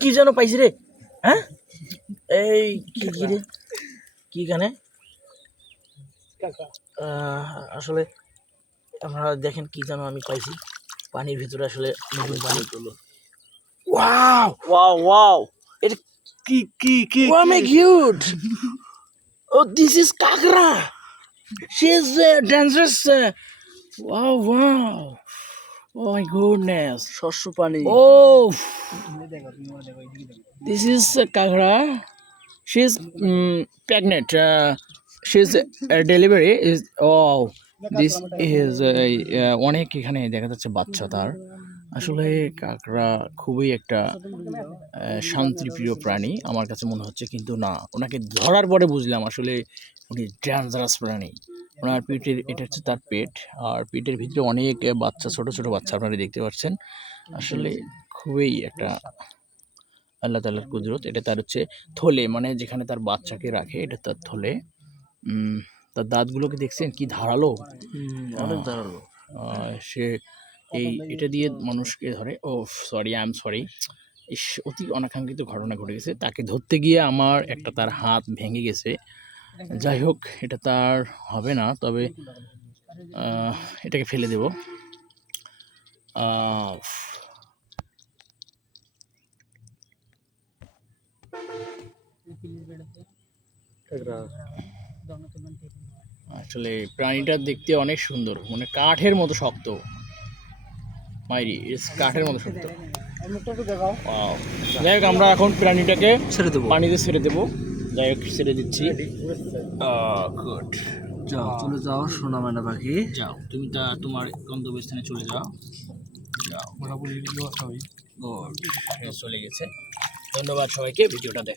কি যেন পাইছি রে, হ্যাঁ এই কি কি রে, কি গানে আসলে আপনারা দেখেন কি যেন আমি পাইছি পানির ভিতরে, আসলে নতুন পানি। ওয়াও ওয়াও ওয়াও, এটা কি কি কি oh my god, oh this is kakra, she is dangerous, wow wow, oh my goodness, শস্য পানি। oh this is kakra, she is pregnant, she is delivery is, oh this is অনেক এখানে দেখা যাচ্ছে বাচ্চা তার। আসলে কাকড়া খুবই একটা শান্তিপ্রিয় প্রাণী আমার কাছে মনে হচ্ছে, কিন্তু না, ওনাকে ধরার পরে বুঝলাম আসলে উনি ডেঞ্জারাস প্রাণী। ওনার পেটের, এটা হচ্ছে তার পেট, আর পেটের ভিতরে অনেক বাচ্চা, ছোট ছোট বাচ্চা আপনারা দেখতে পাচ্ছেন। আসলে খুবই একটা আল্লাহ তাআলার কুদরত। এটা তার হচ্ছে থলে, মানে যেখানে তার বাচ্চাকে রাখে এটা তার থলে। তার দাঁতগুলোকে দেখছেন কি ধারালো, অনেক ধারালো। সে এটা দিয়ে মানুষকে ধরে। ও সরি, আই এম সরি, অতি অনাকাঙ্ক্ষিত ঘটনা ঘটে গেছে। তাকে ধরতে গিয়ে আমার একটা তার হাত ভেঙে গেছে। যাই হোক, এটা তার হবে না, তবে এটাকে ফেলে দেব। আসলে প্রাণীটা দেখতে অনেক সুন্দর, মানে কাঠের মতো শক্ত, মাইরি কাঠের মতো শক্ত। যাই হোক, আমরা এখন প্রাণীটাকে ছেড়ে দেবো, পানিতে ছেড়ে দেবো। যাই হোক, ছেড়ে দিচ্ছি। গুড, যাও চলে যাও সোনা ময়না পাখি। যাও, তুমি তোমার গন্তব্যস্থানে চলে যাও। যাও, গুড, চলে গেছে। ধন্যবাদ সবাইকে ভিডিওটা দেখ।